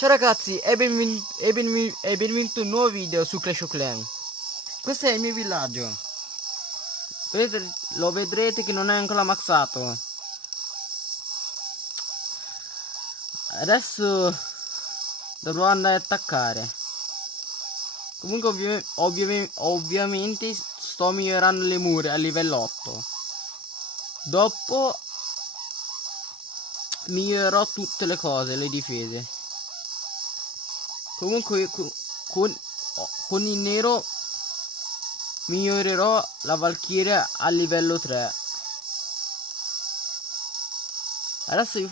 Ciao ragazzi e benvenuti in un nuovo video su Clash of Clans. Questo è il mio villaggio. Lo vedrete che non è ancora maxato. Adesso dovrò andare ad attaccare. Comunque ovviamente sto migliorando le mura a livello 8. Dopo migliorerò tutte le cose, le difese. Comunque con il nero migliorerò la Valchiria a livello 3. Adesso vi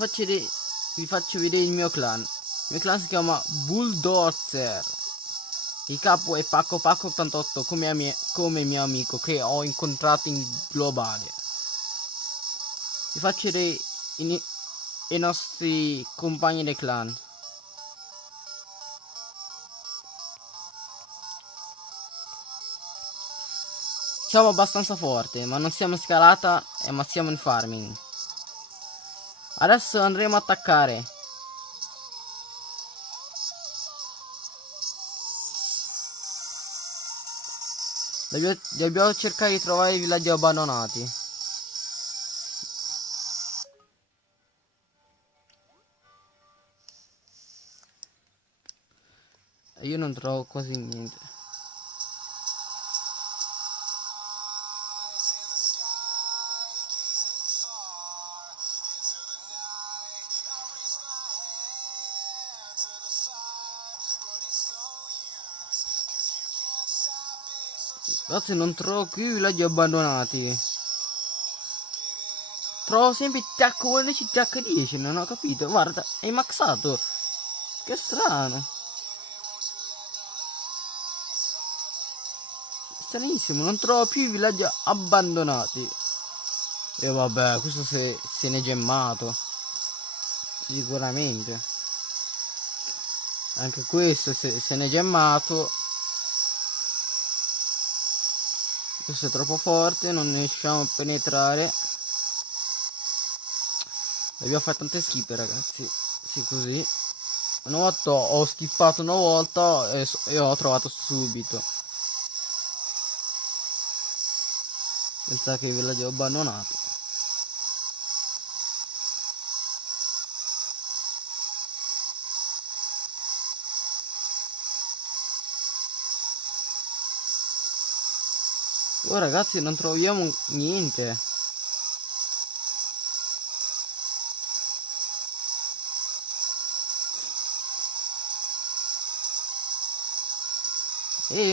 faccio vedere il mio clan. Il mio clan si chiama Bulldozer. Il capo è Pacco88 come mio amico che ho incontrato in globale. Vi faccio vedere i nostri compagni del clan. Siamo abbastanza forti, ma non siamo in scalata, ma siamo in farming. Adesso andremo a attaccare. Dobbiamo cercare di trovare i villaggi abbandonati. Io non trovo quasi niente. Ragazzi, non trovo qui i villaggi abbandonati. Trovo sempre TH11 e TH10, non ho capito. Guarda, è maxato. Che strano. Stranissimo, non trovo più i villaggi abbandonati. E vabbè, questo se ne è gemmato. Sicuramente. Anche questo se ne è gemmato. Questo è troppo forte, non riusciamo a penetrare. Dobbiamo fare tante skip, ragazzi. Sì, così. Una volta ho skippato una volta e ho trovato subito. Pensate che il villaggio è abbandonato. Oh ragazzi, non troviamo niente.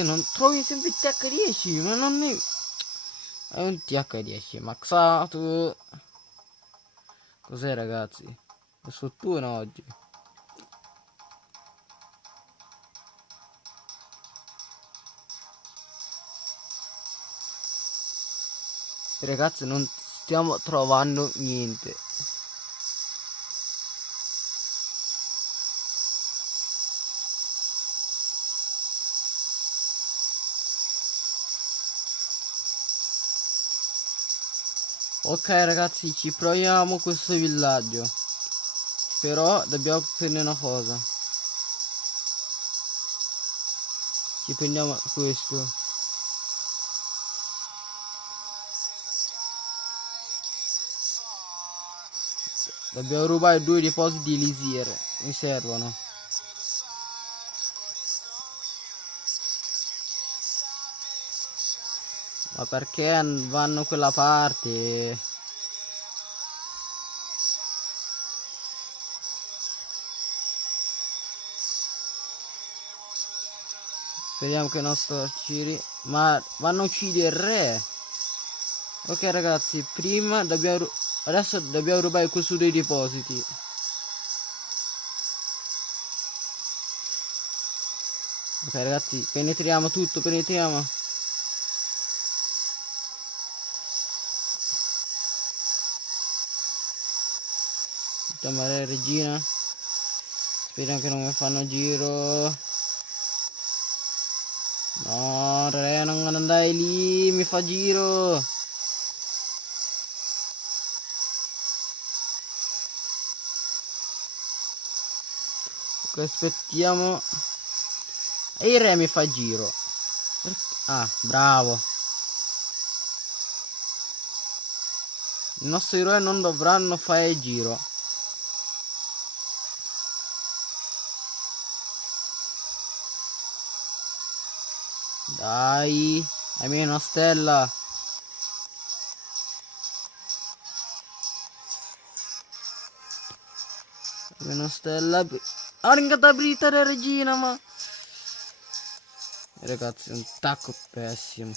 Non trovi sempre il TH10, ma non è... È un TH10 maxato. Cos'è ragazzi? È sfortuna oggi. Ragazzi, non stiamo trovando niente. Ok ragazzi, ci proviamo questo villaggio. Però dobbiamo prendere una cosa. Ci prendiamo questo. Dobbiamo rubare 2 depositi di Elisir. Mi servono. Ma perché vanno quella parte? Speriamo che non storciri. Ma vanno a uccidere il re. Ok ragazzi, prima adesso dobbiamo rubare questo dei depositi. Ok ragazzi, penetriamo tutto, penetriamo. Chiamare regina. Speriamo che non mi fanno giro. No, re, non andai lì, mi fa giro. Ok Aspettiamo. E il re mi fa giro. Ah, bravo. Il nostro eroe non dovranno fare giro. Dai, almeno una stella. Almeno una stella. Ah, ringatabilità della regina, ma... Ragazzi, è un tacco pessimo.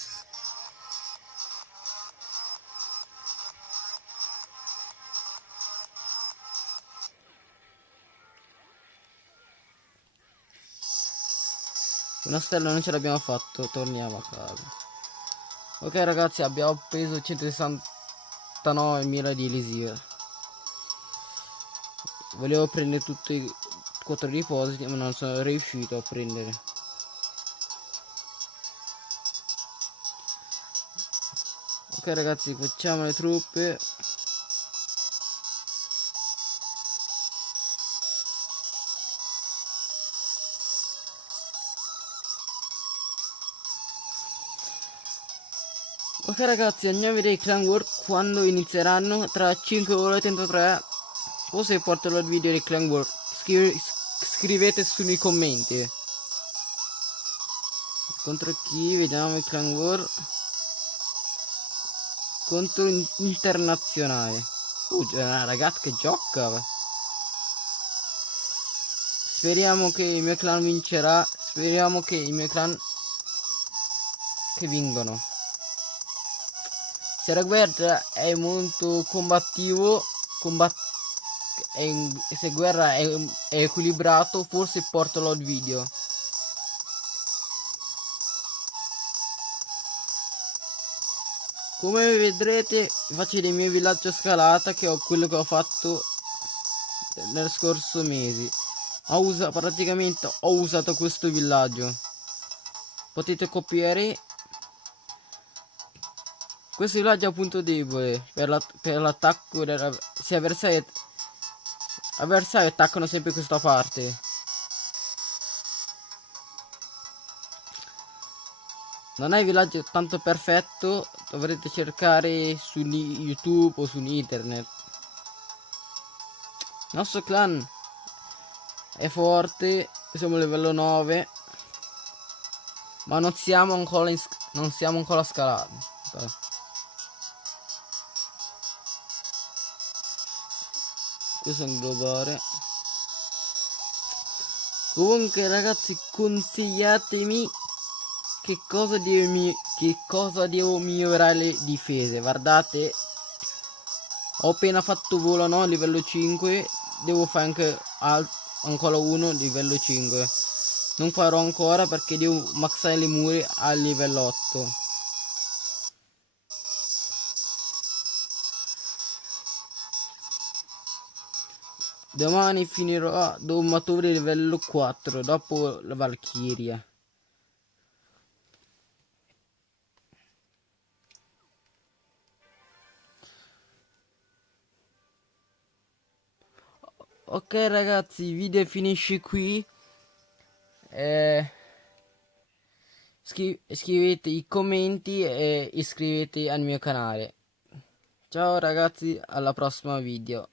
Una stella non ce l'abbiamo fatto, torniamo a casa. Ok ragazzi, abbiamo preso 169.000 di elisir. Volevo prendere tutti i 4 depositi, ma non sono riuscito a prendere. Ok ragazzi, facciamo le truppe. Ok ragazzi, andiamo a vedere i clan war quando inizieranno. Tra 5 ore e 33. O se porterò il video di clan war, scrivete su nei commenti. Contro chi? Vediamo i clan war. Contro internazionale. C'è una ragazza che gioca. Speriamo che il mio clan vincerà. Speriamo che i miei clan che vincono. Se la guerra è molto combattivo, se guerra è equilibrato, forse porterò il video. Come vedrete faccio dei miei villaggi a scalata, che ho quello che ho fatto nel scorso mese. Praticamente ho usato questo villaggio. Potete copiare. Questo villaggio è un punto debole per l'attacco se avversari attaccano sempre questa parte. Non è il villaggio tanto perfetto, dovrete cercare su YouTube o su internet. Il nostro clan è forte, siamo a livello 9, ma non siamo ancora scalati. Questo è un globare. Comunque ragazzi, consigliatemi che cosa devo migliorare le difese. Guardate, ho appena fatto volo, no, livello 5. Devo fare anche ancora uno livello 5. Non farò ancora perché devo maxare le mura a livello 8. Domani finirò a domatore livello 4, dopo la Valchiria. Ok ragazzi, il video finisce qui. Scrivete i commenti e iscrivetevi al mio canale. Ciao ragazzi, alla prossima video.